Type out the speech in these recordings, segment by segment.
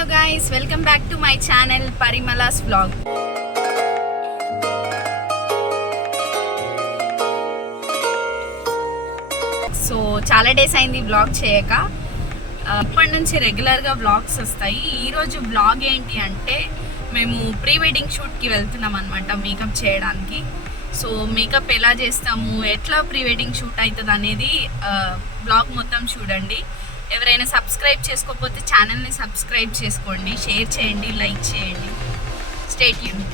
Hello guys, welcome back to my channel Parimala's vlog. So చాలా days అయింది vlog చేయక. ఇప్పటి నుంచి రెగ్యులర్గా వ్లాగ్స్ వస్తాయి. ఈరోజు వ్లాగ్ ఏంటి అంటే మేము ప్రీ వెడ్డింగ్ షూట్కి వెళ్తున్నాం అనమాట, మేకప్ చేయడానికి. సో మేకప్ ఎలా చేస్తాము, ఎట్లా ప్రీ వెడ్డింగ్ షూట్ అవుతుంది అనేది వ్లాగ్ మొత్తం చూడండి. ఎవరైనా సబ్స్క్రైబ్ చేసుకోకపోతే ఛానల్ని సబ్స్క్రైబ్ చేసుకోండి, షేర్ చేయండి, లైక్ చేయండి. Stay tune.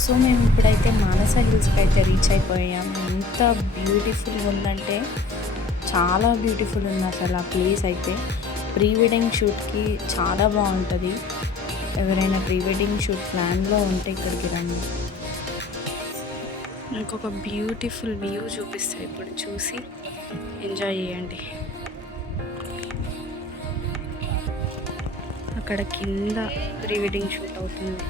సో మేము ఇప్పుడైతే మానస హిల్స్కి అయితే రీచ్ అయిపోయాం. ఎంత బ్యూటిఫుల్గా ఉందంటే చాలా బ్యూటిఫుల్ ఉంది అసలు ఆ ప్లేస్ అయితే. ప్రీ వెడ్డింగ్ షూట్కి చాలా బాగుంటుంది. ఎవరైనా ప్రీ వెడ్డింగ్ షూట్ ప్లాన్లో ఉంటే ఇక్కడికి రండి. ఇంకొక బ్యూటిఫుల్ వ్యూ చూపిస్తాయి, ఇప్పుడు చూసి ఎంజాయ్ చేయండి. అక్కడ కింద ప్రీ వెడ్డింగ్ షూట్ అవుతుంది.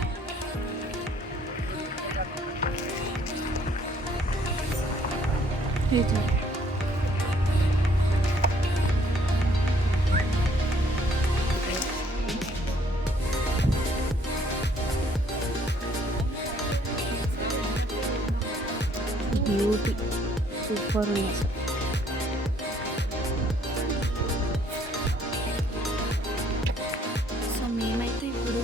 బ్యూటీ సూపర్ ఉంది అసలు. సో మేమైతే ఇప్పుడు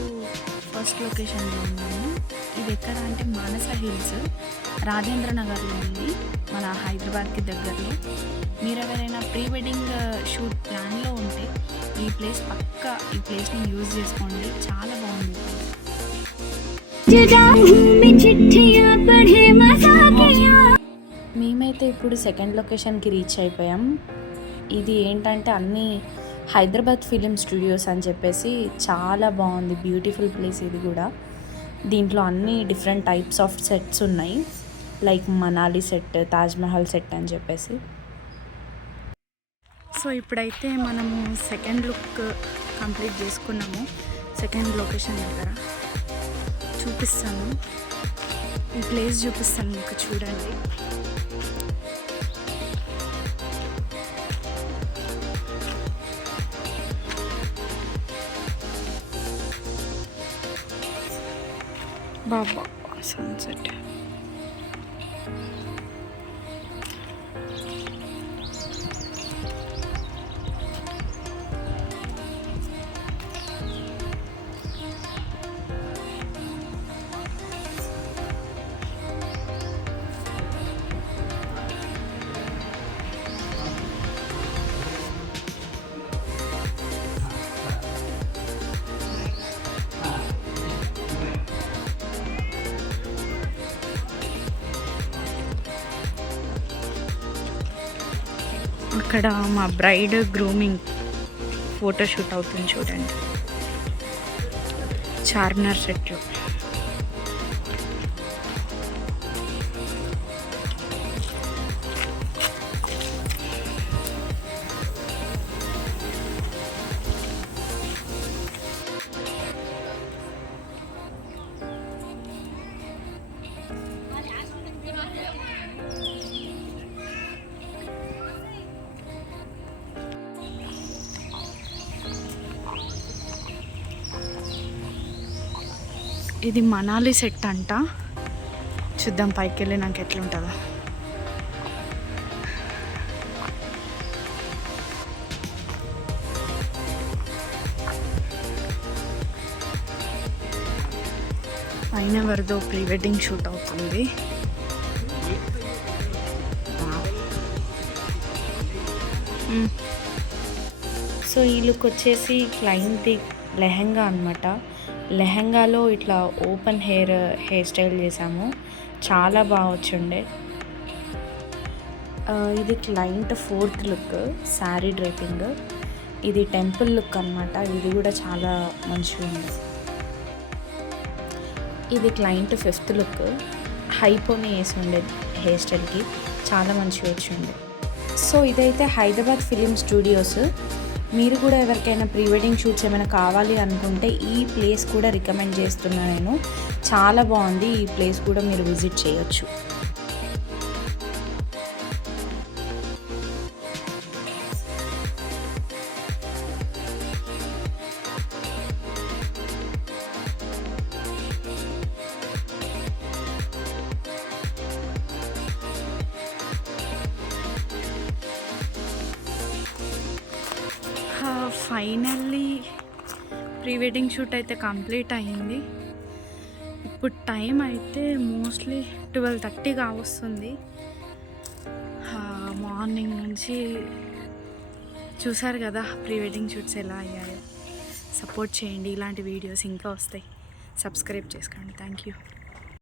ఫస్ట్ లొకేషన్లో ఉన్నాము. ఇది ఎక్కడ అంటే మానస హిల్స్, రాజేంద్ర నగర్లో ఉంది, మన హైదరాబాద్కి దగ్గరలో. మీరు ఎవరైనా ప్రీ వెడ్డింగ్ షూట్ ప్లాన్లో ఉంటే ఈ ప్లేస్ని యూజ్ చేసుకోండి, చాలా బాగుంది. మేమైతే ఇప్పుడు సెకండ్ లొకేషన్కి రీచ్ అయిపోయాం. ఇది ఏంటంటే అన్నీ హైదరాబాద్ ఫిలిం స్టూడియోస్ అని చెప్పేసి చాలా బాగుంది, బ్యూటిఫుల్ ప్లేస్ ఇది కూడా. దీంట్లో అన్ని డిఫరెంట్ టైప్స్ ఆఫ్ సెట్స్ ఉన్నాయి, like Manali set, Taj Mahal set అని చెప్పేసి. సో ఇప్పుడైతే మనము సెకండ్ లుక్ కంప్లీట్ చేసుకున్నాము. సెకండ్ లొకేషన్ దగ్గర చూపిస్తాను, ఈ ప్లేస్ చూపిస్తాను మీకు, చూడండి. బాబా సన్సెట్. అక్కడ మా బ్రైడ్ గ్రూమింగ్ ఫోటోషూట్ అవుతుంది చూడండి, చార్మినార్ సెట్లో. ఇది మనాలి సెట్ అంట, చూద్దాం పైకి వెళ్ళి నాకు ఎట్లుంటుందో. పైన ఎవరిదో ప్రీ వెడ్డింగ్ షూట్ అవుతుంది. సో ఈ లుక్ వచ్చేసి క్లయింట్ది లెహంగా అనమాట. లెహంగాలో ఇట్లా ఓపెన్ హెయిర్ స్టైల్ చేసాము, చాలా బాగా వచ్చిండే. ఇది క్లయింట్ ఫోర్త్ లుక్, శారీ డ్రైపింగ్. ఇది టెంపుల్ లుక్ అనమాట, ఇది కూడా చాలా మంచిగా ఉంది. ఇది క్లయింట్ ఫిఫ్త్ లుక్, హైపోని వేసి ఉండే హెయిర్ స్టైల్కి, చాలా మంచిగా వచ్చిండే. సో ఇదైతే హైదరాబాద్ ఫిలిం స్టూడియోస్. మీరు కూడా ఎవరికైనా ప్రీ వెడ్డింగ్ షూట్స్ ఏమైనా కావాలి అనుకుంటే ఈ ప్లేస్ కూడా రికమెండ్ చేస్తున్నా నేను, చాలా బాగుంది. ఈ ప్లేస్ కూడా మీరు విజిట్ చేయొచ్చు. ఫైనల్లీ ప్రీ వెడ్డింగ్ షూట్ అయితే కంప్లీట్ అయ్యింది. ఇప్పుడు టైం అయితే మోస్ట్లీ 12:30 కావస్తుంది. మార్నింగ్ నుంచి చూసారు కదా ప్రీ వెడ్డింగ్ షూట్స్ ఎలా అయ్యాయో. సపోర్ట్ చేయండి, ఇలాంటి వీడియోస్ ఇంకా వస్తాయి. సబ్స్క్రైబ్ చేసుకోండి. Thank you.